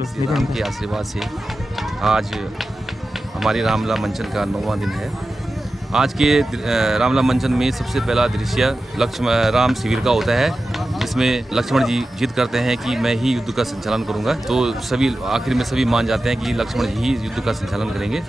श्री राम के आशीर्वाद से आज हमारी रामलीला मंचन का 9वां दिन है। आज के रामलीला मंचन में सबसे पहला दृश्य लक्ष्मण राम शिविर का होता है, जिसमें लक्ष्मण जी जिद करते हैं कि मैं ही युद्ध का संचालन करूंगा। तो सभी आखिर में सभी मान जाते हैं कि लक्ष्मण जी ही युद्ध का संचालन करेंगे।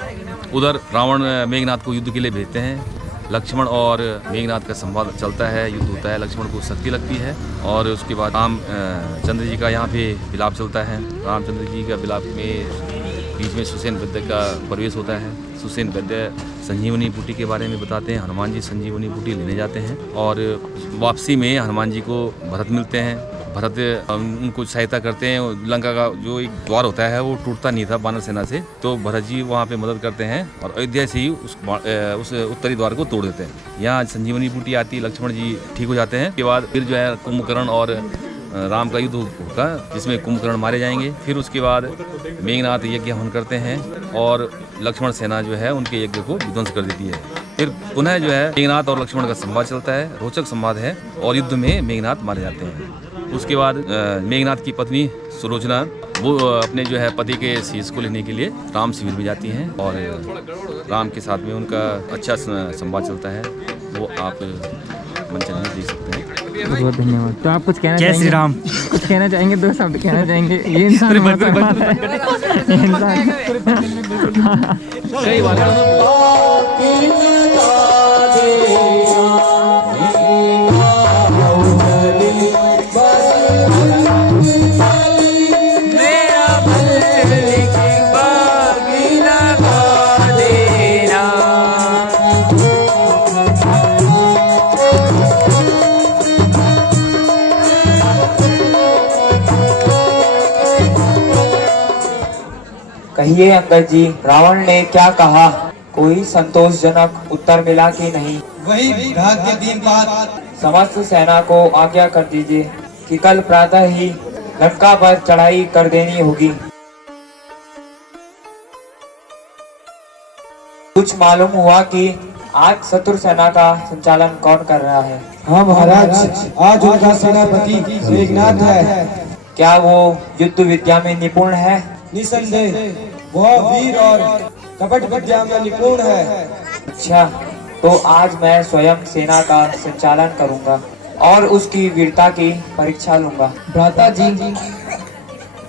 उधर रावण मेघनाथ को युद्ध के लिए भेजते हैं। लक्ष्मण और मेघनाथ का संवाद चलता है, युद्ध होता है। लक्ष्मण को शक्ति लगती है और उसके बाद रामचंद्र जी का यहाँ पे विलाप चलता है। रामचंद्र जी का विलाप में बीच में सुसेन वैद्य का प्रवेश होता है। सुसेन वैद्य संजीवनी बूटी के बारे में बताते हैं। हनुमान जी संजीवनी बूटी लेने जाते हैं और वापसी में हनुमान जी को भरत मिलते हैं। भरत उनको सहायता करते हैं। लंका का जो एक द्वार होता है वो टूटता नहीं था वानर सेना से, तो भरत जी वहाँ पे मदद करते हैं और अयोध्या से ही उस उत्तरी द्वार को तोड़ देते हैं। यहाँ संजीवनी बूटी आती है, लक्ष्मण जी ठीक हो जाते हैं। उसके बाद फिर जो है कुंभकर्ण और राम का युद्ध होगा, जिसमें कुंभकर्ण मारे जाएंगे। फिर उसके बाद मेघनाथ यज्ञ हवन करते हैं और लक्ष्मण सेना जो है उनके यज्ञ को विध्वंस कर देती है। फिर पुनः जो है मेघनाथ और लक्ष्मण का संवाद चलता है, रोचक संवाद है और युद्ध में मेघनाथ मारे जाते हैं। उसके बाद मेघनाथ की पत्नी सुलोचना वो अपने जो है पति के शीश को लेने के लिए राम शिविर में जाती हैं और राम के साथ में उनका अच्छा संवाद चलता है, वो आप मंचन में देख सकते हैं। बहुत बहुत धन्यवाद। तो आप कुछ कहना जय चाहेंगे? श्री राम। कुछ कहना चाहेंगे? 2 शब्द कहना चाहेंगे? ये इंसान कहिए अंगद जी, रावण ने क्या कहा? कोई संतोषजनक उत्तर मिला कि नहीं? वही भाग्य दिन बाद समस्त सेना को आज्ञा कर दीजिए कि कल प्रातः ही लंका पर चढ़ाई कर देनी होगी। कुछ मालूम हुआ कि आज शत्रु सेना का संचालन कौन कर रहा है? हाँ महाराज, आज उनका सेनापति मेघनाथ है। क्या वो युद्ध विद्या में निपुण है? निसंदेह वह वीर और कपट विद्या में निपुण है। अच्छा, तो आज मैं स्वयं सेना का संचालन करूंगा और उसकी वीरता की परीक्षा लूंगा। भ्राता जी,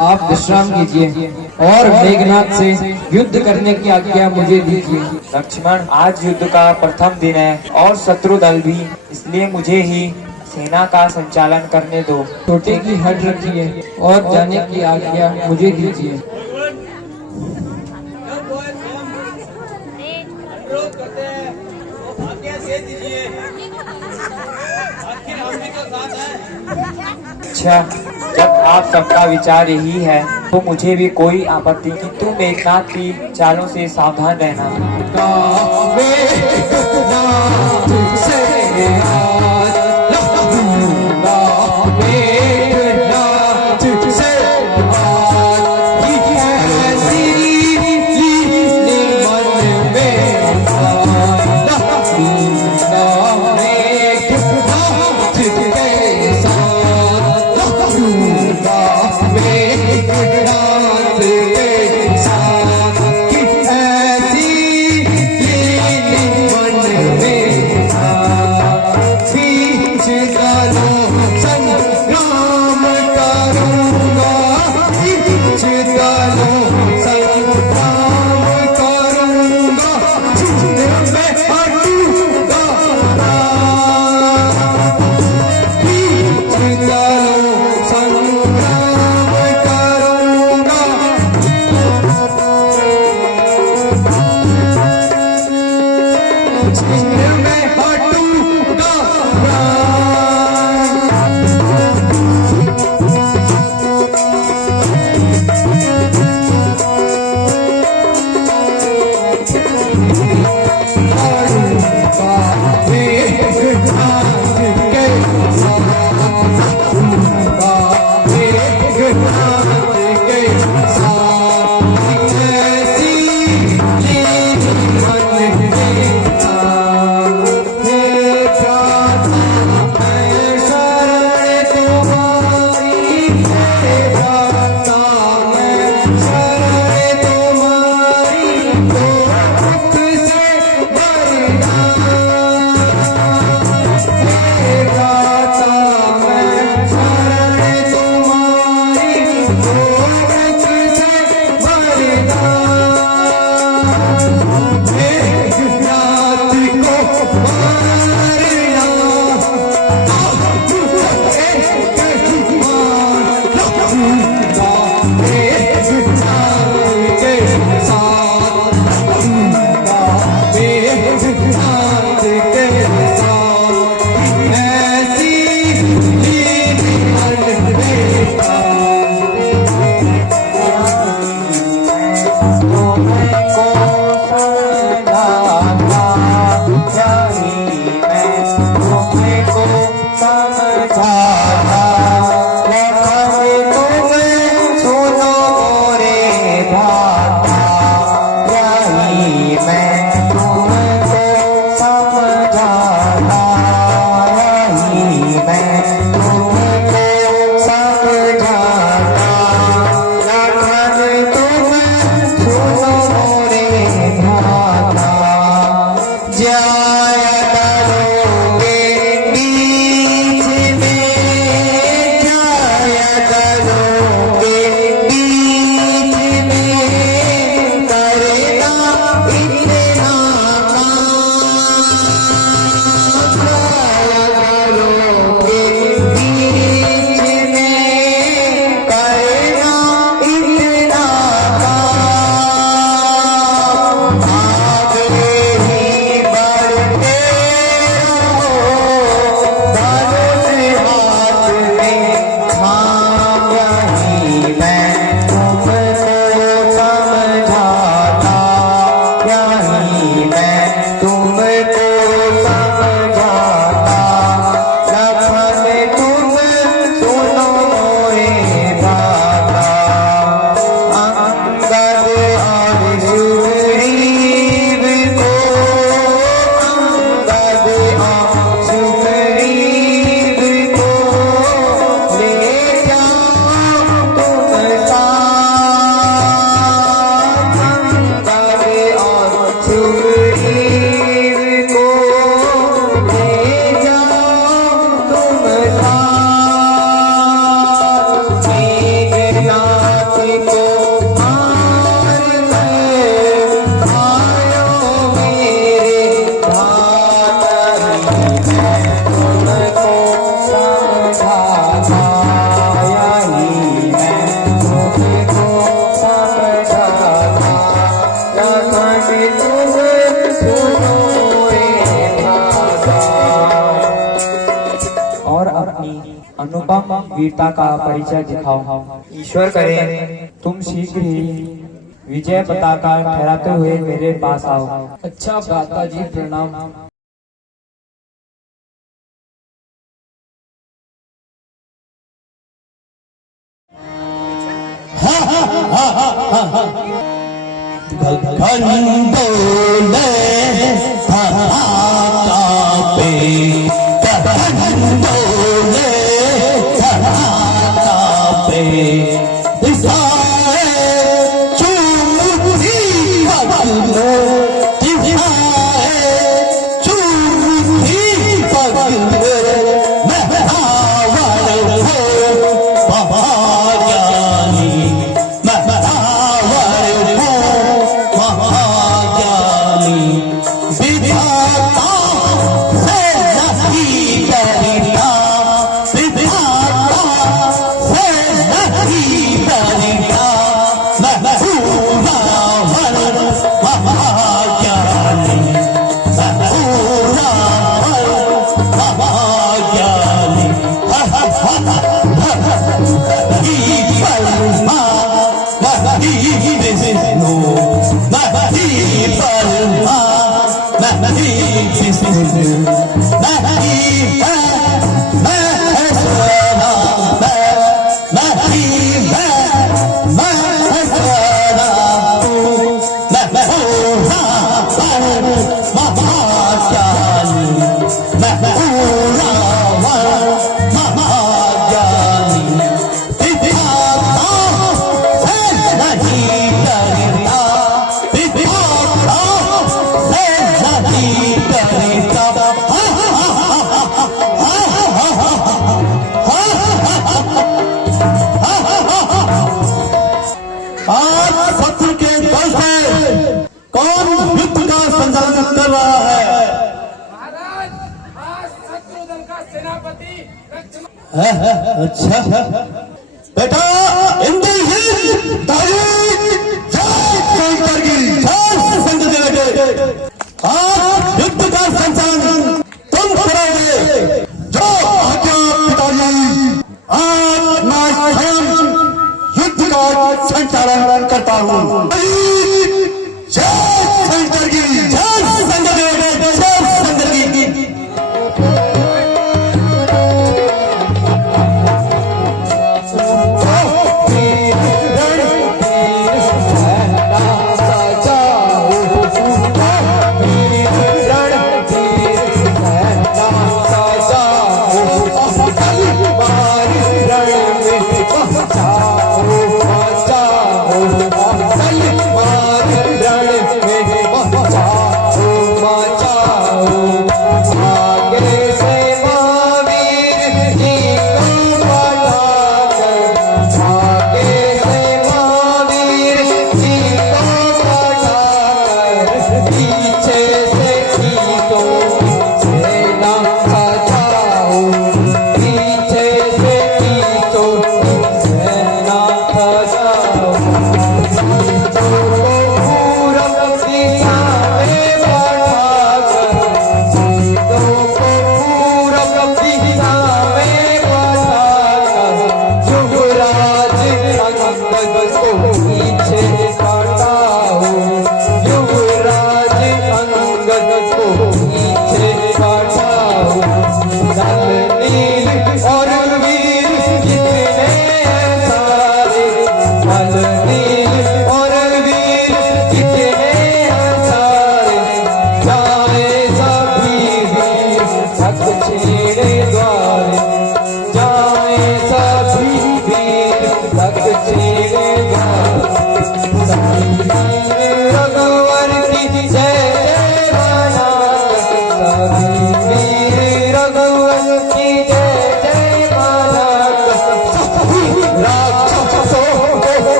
आप विश्राम कीजिए और मेघनाथ से युद्ध करने की आज्ञा मुझे दीजिए। लक्ष्मण, आज युद्ध का प्रथम दिन है और शत्रु दल भी, इसलिए मुझे ही सेना का संचालन करने दो। छोटे की हट रखिए और जाने की आज्ञा मुझे दीजिए। अच्छा, जब आप सबका विचार यही है तो मुझे भी कोई आपत्ति, किंतु मेघनाथ की चालों से सावधान रहना। अनुपम वीरता का परिचय दिखाओ। ईश्वर करे तुम शीघ्र ही विजय पताका फहराते हुए मेरे पास आओ। अच्छा भ्राता जी, प्रणाम। अच्छा बेटा, हिंदी आज युद्ध का संचालन तुम करोगे। जो आज्ञा पिताजी, आज मैं स्वयं युद्ध का संचालन करता हूँ। जय शंकर की, जय शंकर की, जय शंकर की।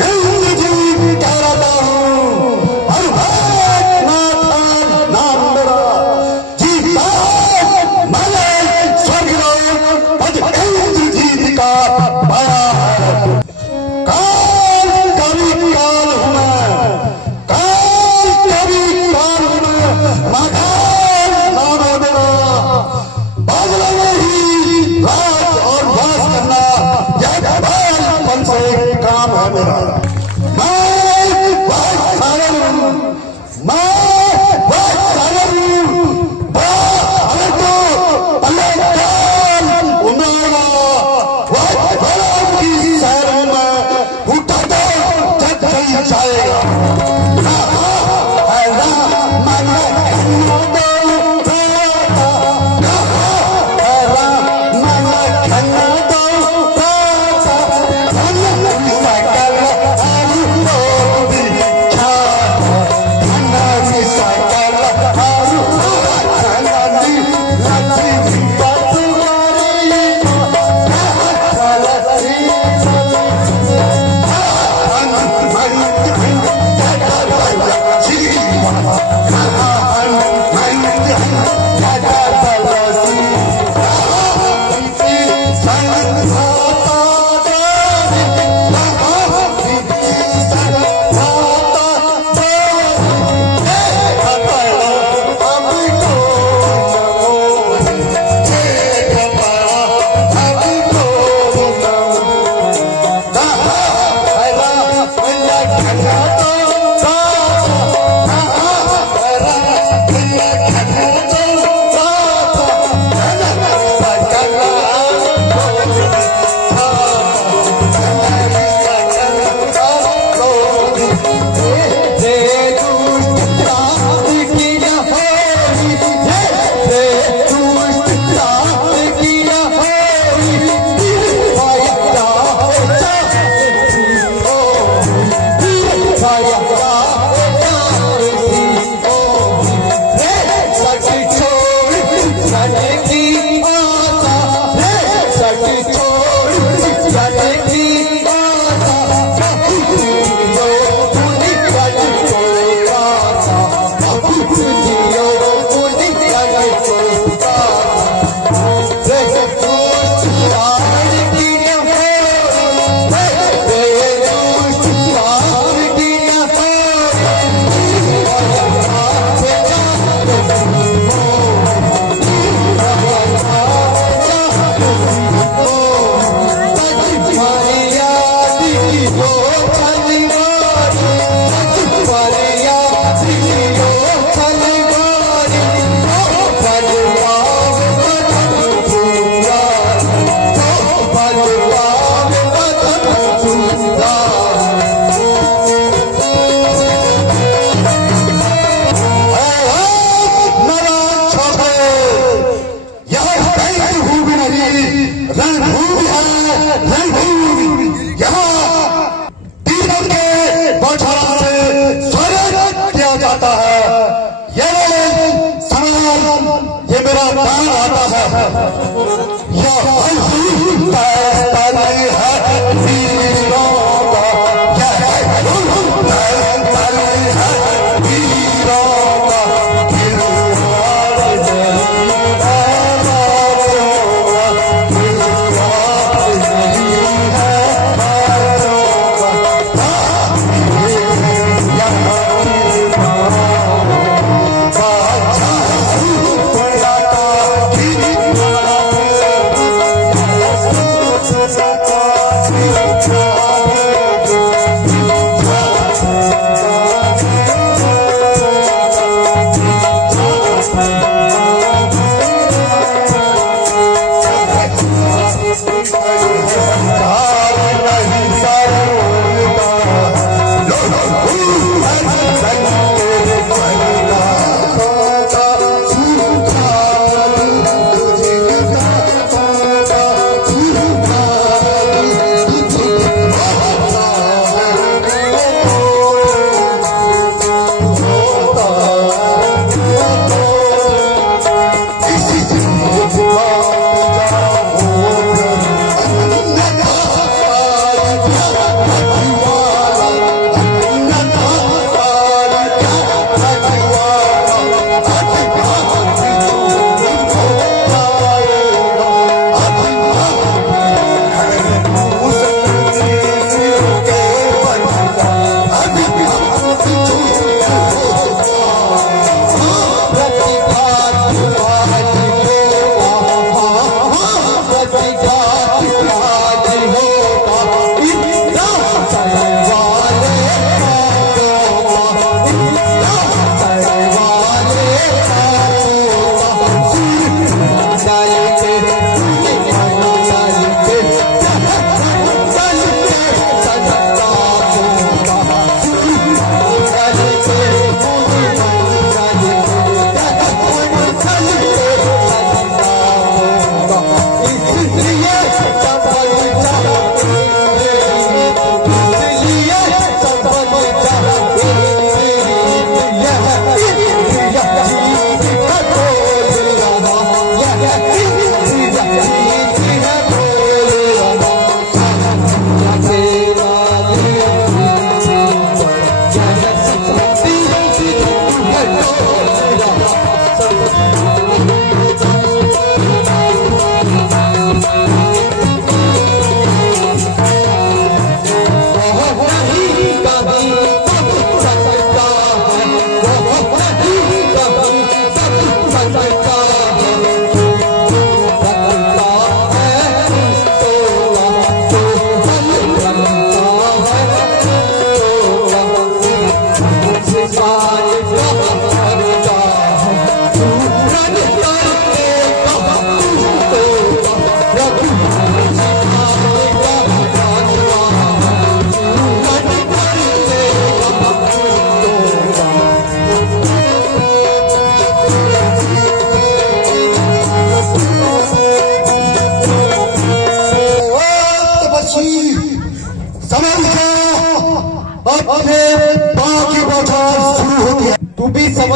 मैं Thank you.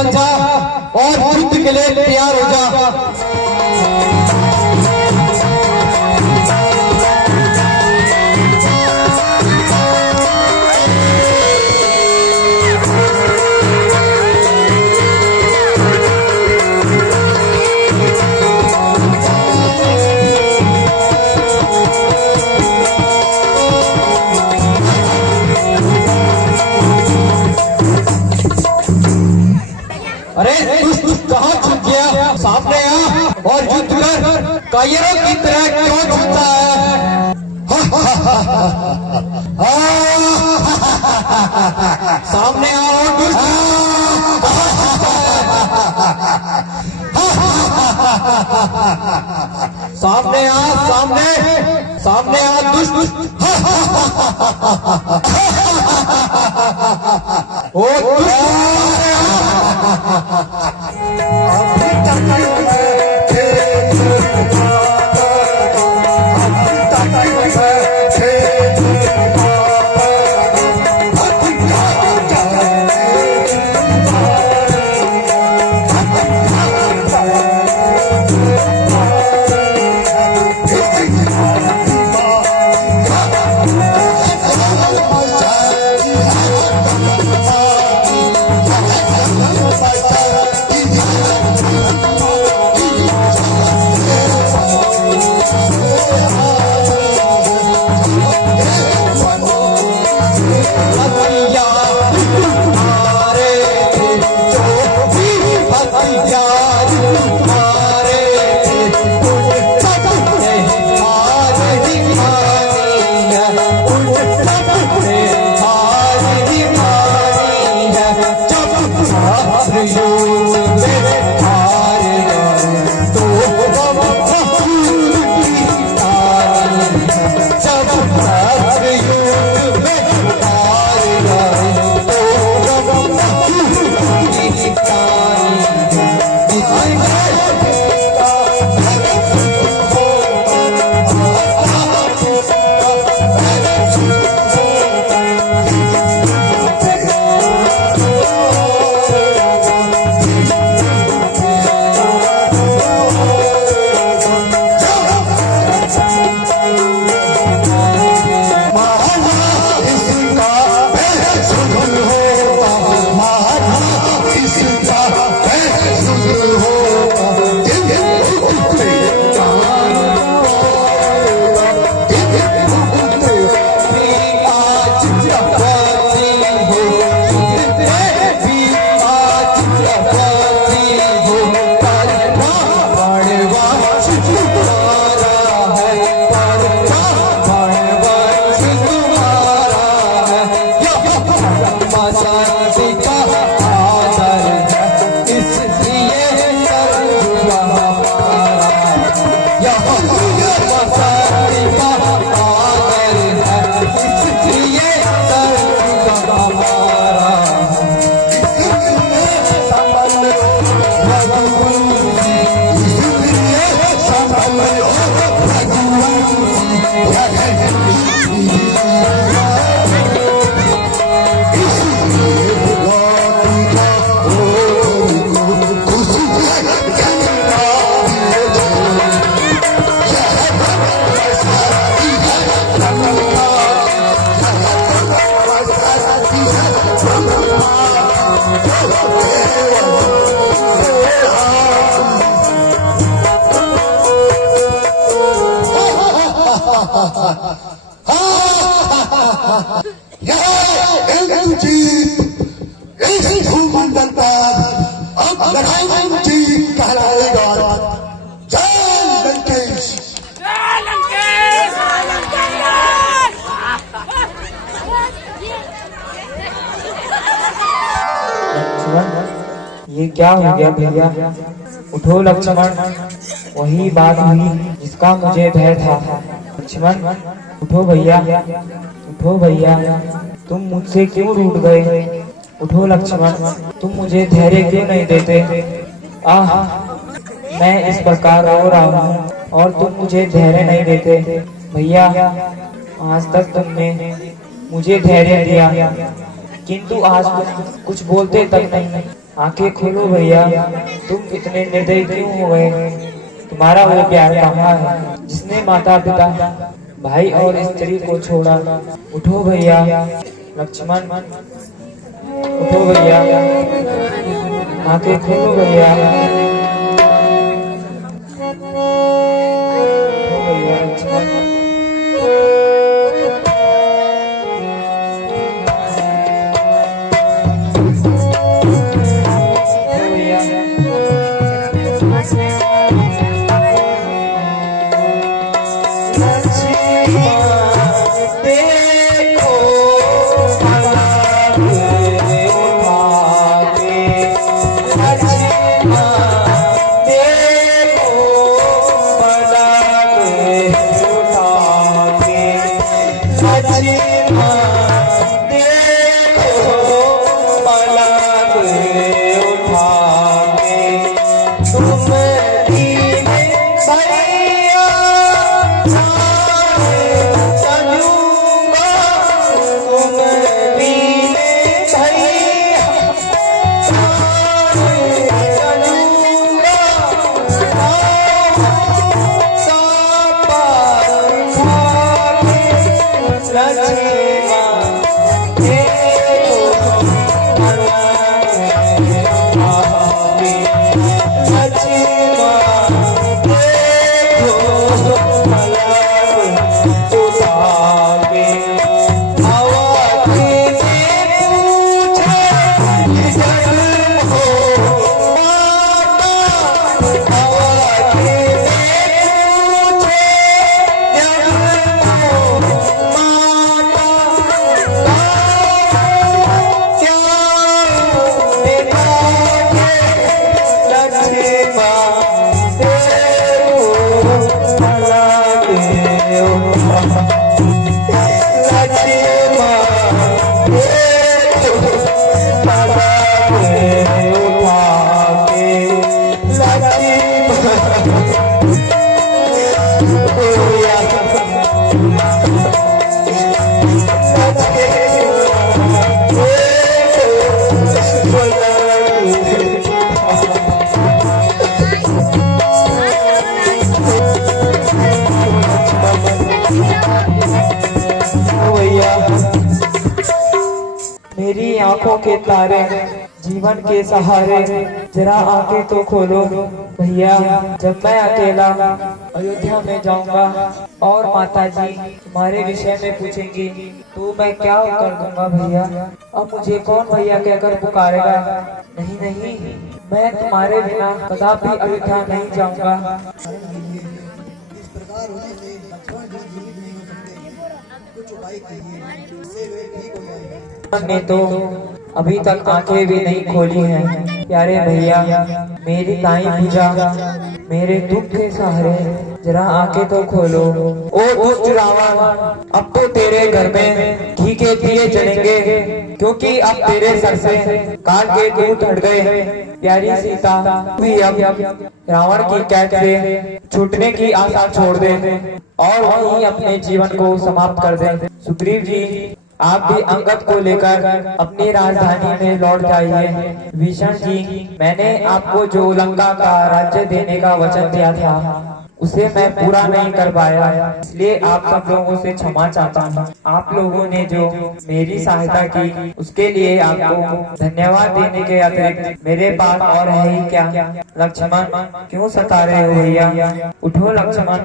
बन जा और युद्ध के लिए तैयार हो जा। अरे दुष्ट कहाँ छुप गया? सामने आ और युद्ध कर। कायरों की तरह क्यों छुपता है? सामने आओ दुष्ट। सामने आ, सामने आ दुष्ट। ओ इस भूमंडल पर अब लखनऊ जी कहलाएगा। जय लंकेश। ये क्या हो गया भैया? उठो लक्ष्मण, वही बात हुई जिसका मुझे भय था। लक्ष्मण उठो भैया, उठो भैया, तुम मुझसे क्यों रूठ गए? उठो लक्ष्मण, तुम मुझे धैर्य क्यों नहीं देते? आह, मैं इस प्रकार रो रहा हूँ और तुम मुझे धैर्य नहीं देते। भैया आज तक तुमने मुझे धैर्य दिया, किंतु आज तुम कुछ बोलते तक नहीं। आंखें खोलो भैया, तुम इतने निर्दयी क्यों हो गए? तुम्हारा वो प्यार कहाँ है जिसने माता पिता भाई और स्त्री को छोड़ा? उठो भैया लक्ष्मण, उठो भैया, आंखें खोलो भैया, उठो भैया लक्ष्मण। मेरी आंखों के तारे, जीवन के सहारे, जरा आंखें तो खोलो भैया। जब मैं अकेला अयोध्या में जाऊंगा और माता जी तुम्हारे विषय में पूछेंगी तो मैं क्या कर दूंगा भैया? अब मुझे कौन भैया कहकर पुकारेगा? नहीं नहीं, मैं तुम्हारे बिना कदापि अयोध्या नहीं जाऊंगा। इस प्रकार होने से लक्ष्मण जी जीवित नहीं हो सकते। कुछ उपाय कीजिए, इससे वे ठीक हो जाएंगे। ने तो अभी तक आंखें भी नहीं खोली हैं। प्यारे भैया, मेरी दाई पूजा, मेरे दुख के सहारे, जरा आंखें तो खोलो। ओ दुष्ट रावण, अब तो तेरे घर में घी के दिए जलेंगे, क्योंकि अब तेरे सर से काल के दूत हट गए। प्यारी सीता भी अब रावण की कैद से छूटने की आशा छोड़ दे और वहीं अपने जीवन को समाप्त कर दे। सुग्रीव जी, आप भी अंगद को लेकर अपनी राजधानी में लौट जाइए। भीषण जी, मैंने आपको जो लंका का राज्य देने का वचन दिया था उसे मैं पूरा नहीं कर पाया, इसलिए आप सब लोगों से क्षमा चाहता हूँ। आप लोगों ने जो मेरी सहायता की उसके लिए आपको धन्यवाद देने के अतिरिक्त मेरे पास और है ही क्या? लक्ष्मण, क्यों सता रहे हो भैया? उठो लक्ष्मण।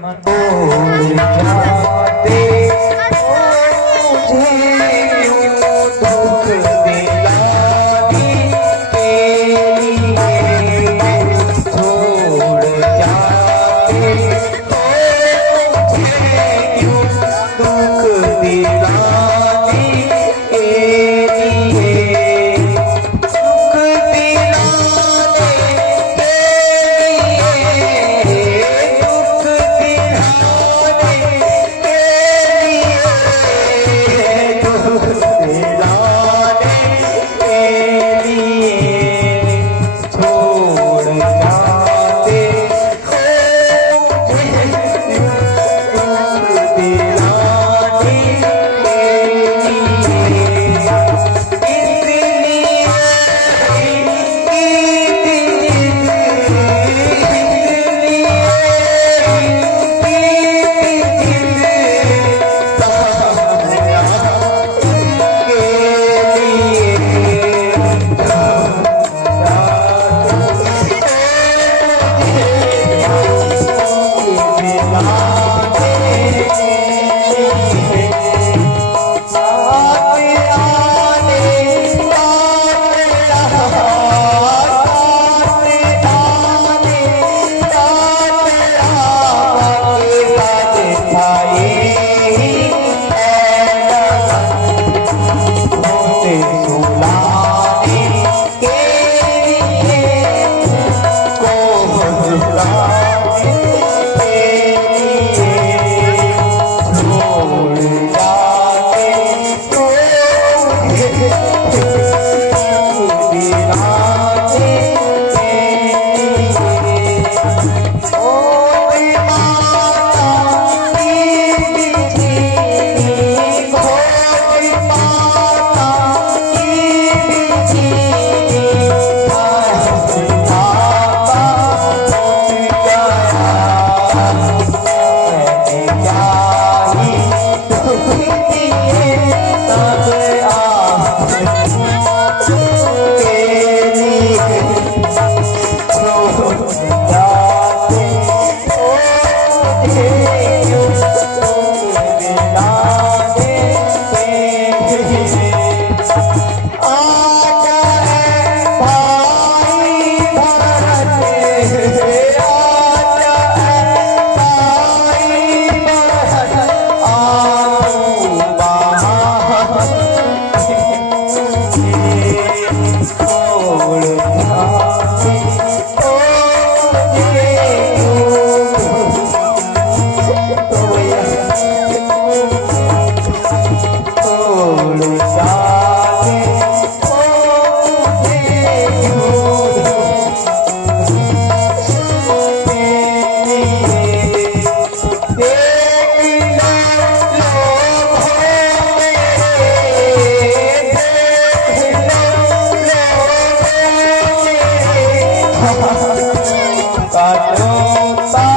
रोता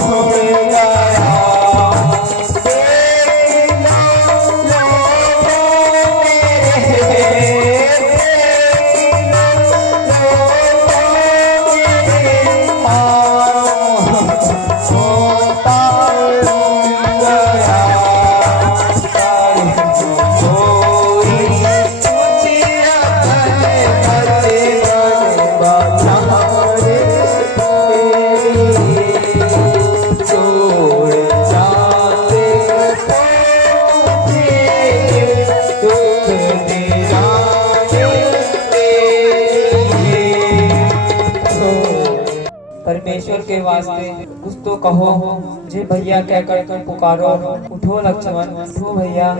हो गया। परमेश्वर के वास्ते कुछ तो कहो, मुझे भैया कहकर तुम पुकारो। उठो लक्ष्मण, उठो भैया।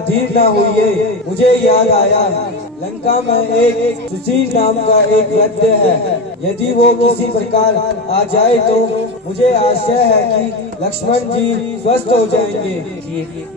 अधीर ना होइए, मुझे याद आया लंका में एक सुशील नाम का एक वैद्य है। यदि वो किसी प्रकार आ जाए तो मुझे आशय है कि लक्ष्मण जी स्वस्थ हो जाएंगे।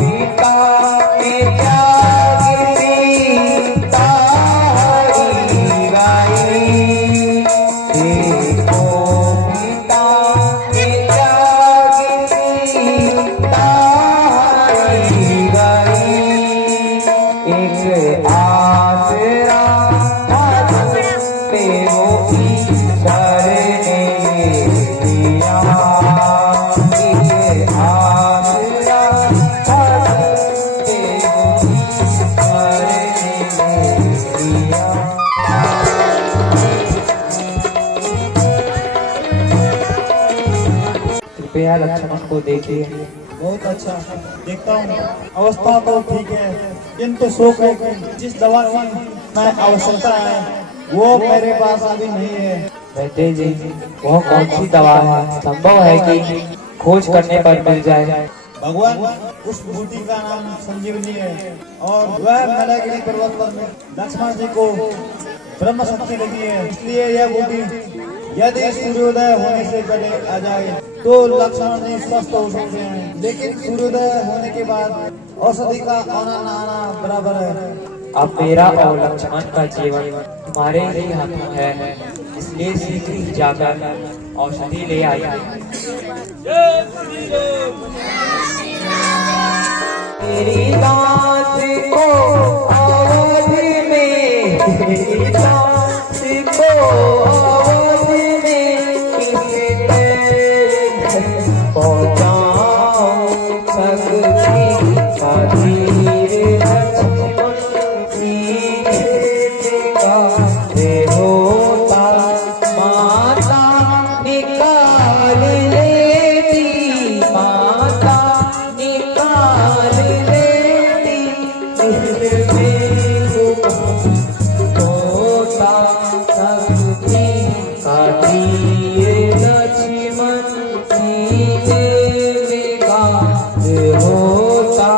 पिता के लक्ष्मण को देखिए। बहुत अच्छा, देखता हूँ। अवस्था तो ठीक है, किंतु सुख है कि जिस दवा की मैं आवश्यकता है वो मेरे पास अभी नहीं है। वैद्य जी, वह कौन सी दवा है? संभव है कि खोज करने पर मिल जाए। भगवान, उस बूटी का नाम संजीवनी है और वह मैलागिरी पर्वत पर लक्ष्मण जी को ब्रह्म शक्ति लगी है, इसलिए यह बूटी यदि सूर्योदय होने से पहले आ जाए तो लक्ष्मण जी स्वस्थ हो सकते हैं, लेकिन सूर्योदय होने के बाद औषधि का आना न आना बराबर है। अब मेरा और लक्ष्मण का जीवन तुम्हारे ही हाथों है, इसलिए शीघ्र ही जाकर औषधि ले आइए। तेरी दास को अवधि में, तेरी दास को अवधि में किसे तेरे घर पहुँचाऊं सकती धीरे लक्ष्मण सीधे होता माता निकाल लेती, माता निकाल लेती होता सकती लक्ष्मण सीधे होता।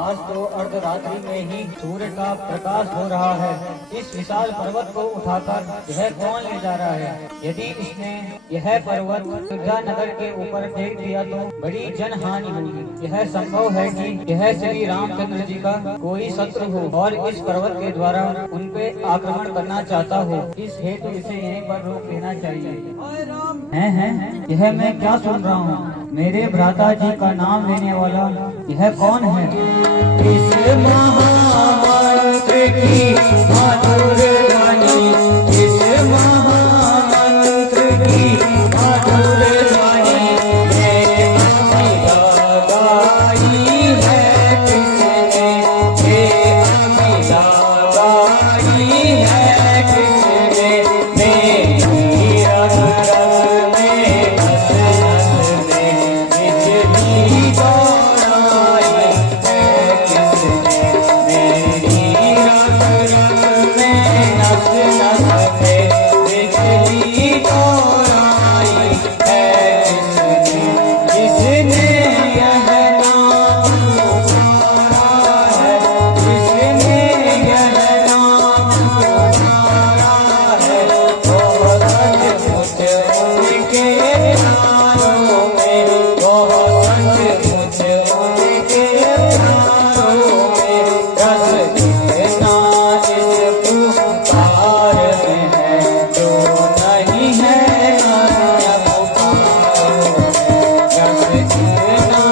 आज तो अर्धरात्रि में ही सूर्य का प्रकाश हो रहा है। इस विशाल पर्वत को उठाकर यह कौन ले जा रहा है? यदि इसने यह पर्वत अयोध्या नगर के ऊपर फेंक दिया तो बड़ी जनहानि होगी। यह संभव है कि यह श्री रामचंद्र जी का कोई शत्रु हो और इस पर्वत के द्वारा उन पे आक्रमण करना चाहता हो। इस हेतु इसे यहीं पर रोक लेना चाहिए। हैं यह मैं क्या सुन रहा हूँ? मेरे भ्राता जी का नाम लेने वाला यह कौन है? इस महामंत्र की मधुर ध्वनि, इस महामंत्र की मधुर ध्वनि गाई है किसने? ये अमिता गाई है किसने? मेरी रग रग में नस नस में बिजली दौड़ाई है किसने? मेरी रग रग में नस नस में बिजली दौड़ाई है किसने? जिसने यह नाम पुकारा है, जिसने यह नाम पुकारा है, वो सचमुच उनके प्यारों में, वो सचमुच उनके प्यारों में रस कितना इस पुकार में है, जो नहीं है अन्य पुकारों में। रस कितना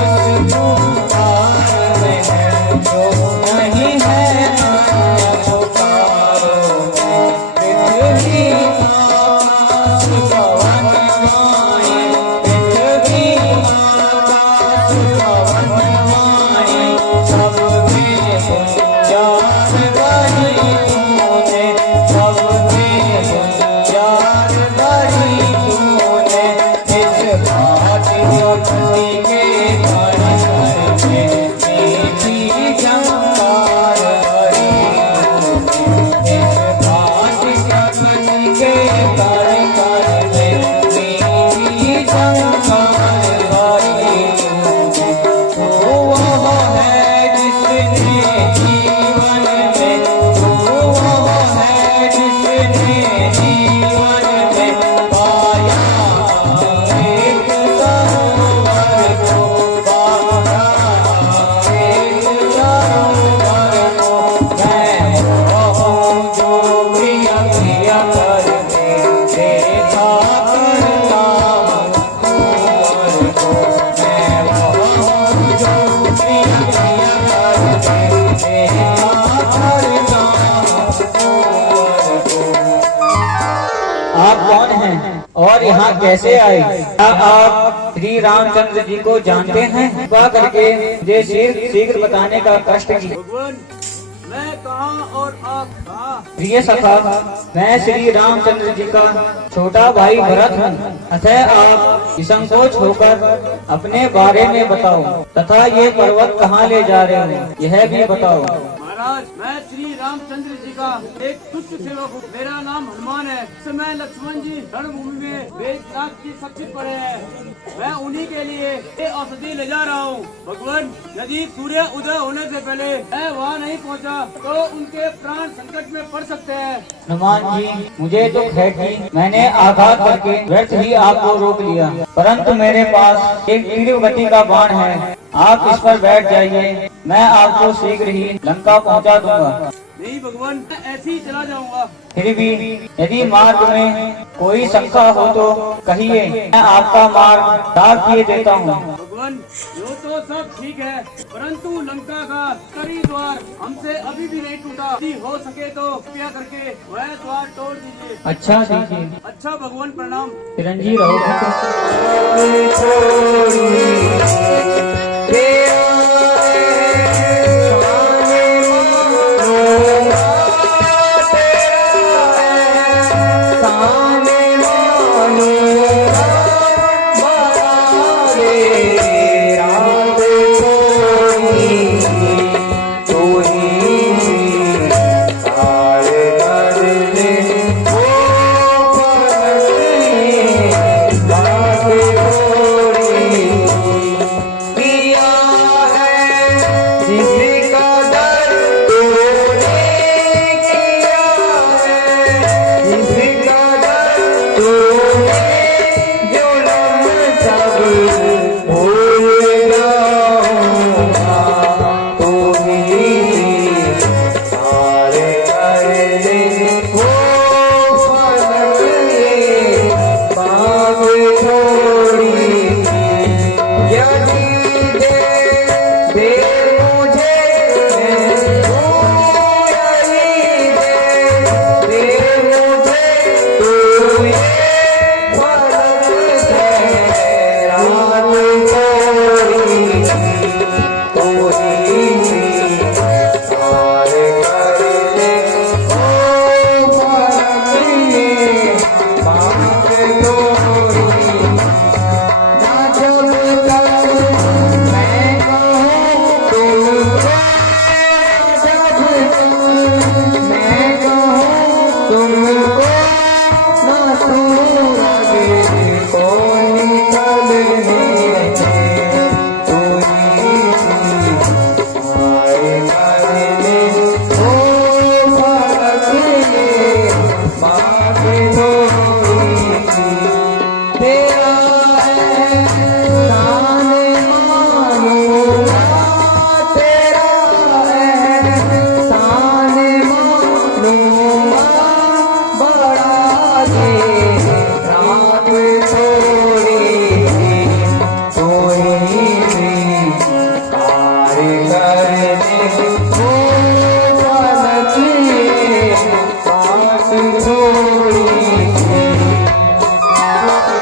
इस पुकार में है, जो नहीं है अन्य पुकारों में। पृथ्वी आकाश पवन माए, पृथ्वी आकाश पवन माए, सब में गुंजार भरी तूने, सब में गुंजार भरी तूने। इस घाटी नदी के घर घर में मीठी झंकार भरी तूने। इस घाटी नदी के घर घर में मीठी झंकार भरी तूने। तू वो है जिसने जीवन में, तू वो है जिसने जीवन में पाया एक सरोवर को, पाया एक सरोवर को। मैं वो हूँ जो प्रिय प्रिय करके देखा करता हूँ कुंवर को। मैं वो हूँ जो प्रिय प्रिय करके देखा करता हूँ कुंवर को। आप कौन हैं और यहाँ कैसे आए? क्या आप श्री रामचंद्र जी को जानते हैं? कृपा करके मुझे शीघ्र बताने का कष्ट कीजिए। मैं कहाँ और आप कहाँ। प्रिय सखा, मैं श्री रामचंद्र जी का छोटा भाई भरत हूँ। अतः आप निसंकोच होकर अपने बारे में बताओ तथा ये पर्वत कहाँ ले जा रहे हो यह भी बताओ। महाराज, मैं श्री रामचंद्र जी का एक तुच्छ सेवक हूँ। मेरा नाम हनुमान है। इस समय लक्ष्मण जी रणभूमि में वेदनाथ की शक्ति पड़े हैं। मैं उन्हीं के लिए ये औषधि ले जा रहा हूँ। भगवान, यदि सूर्य उदय होने से पहले मैं वहाँ नहीं पहुँचा तो उनके प्राण संकट में पड़ सकते हैं। हनुमान जी, मुझे दुख है कि मैंने आघात करके व्यर्थ ही आपको रोक लिया, परंतु मेरे पास एक तीव्र का बाण है। आप इस पर बैठ जाइए, मैं आपको शीघ्र ही लंका पहुंचा दूंगा। नहीं भगवान, मैं ऐसे ही चला जाऊंगा। फिर भी यदि मार्ग में कोई शंका हो तो कहिए, मैं आपका मार्ग दाग किए देता हूँ। भगवान, यो तो सब ठीक है, परंतु लंका का उत्तरी द्वार हमसे अभी भी नहीं टूटा। यदि हो सके तो कृपया करके वह द्वार तोड़ दीजिए। अच्छा दीजिए। अच्छा भगवान, प्रणाम। चिरंजीव रहो।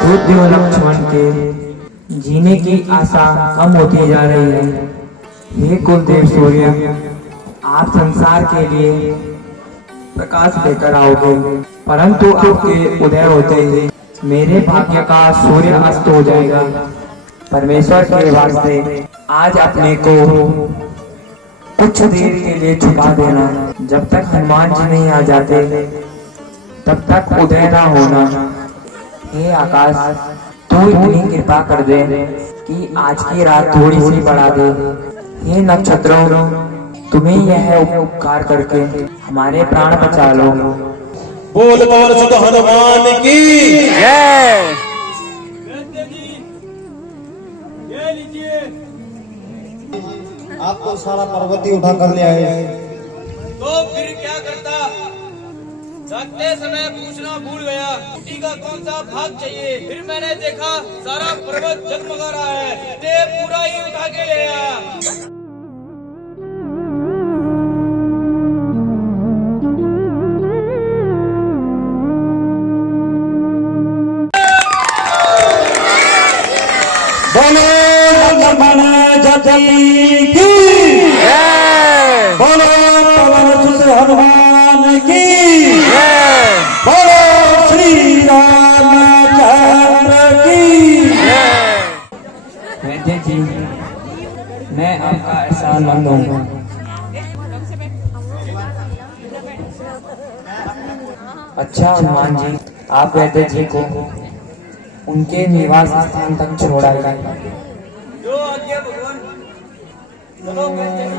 बुद्धि और लक्ष्मण के जीने की आशा कम होती जा रही है। हे कुलदेव सूर्य, आप संसार के लिए प्रकाश लेकर आओगे, परंतु आपके उदय होते ही मेरे भाग्य का सूर्य अस्त हो जाएगा। परमेश्वर के वास्ते आज अपने को कुछ देर के लिए छुपा देना। जब तक हनुमान जी नहीं आ जाते तब तक उदय ना होना। हे आकाश, तू इतनी कृपा कर दे कि आज की रात थोड़ी सी बढ़ा दे। हे नक्षत्रों, तुम्हें यह उपकार करके हमारे प्राण बचा लो। बोल पवन सुत हनुमान की जय। वैद्य जी, ये लीजिए। आप तो सारा पर्वत ही उठा कर ले आए। तो फिर क्या करता? जागते समय पूछना भूल गया, छुट्टी का कौन सा भाग चाहिए। फिर मैंने देखा सारा पर्वत जगमगा रहा है, ये पूरा ही उठा के ले आया। बोलो लक्ष्मण जी की बोलो पवन वैद्य जी, मैं आपका एहसानमंद हूँ। अच्छा हनुमान जी, आप वैद्य जी को उनके निवास स्थान तक छोड़ आइए। जो आज्ञा भगवान। चलो वैद्य जी।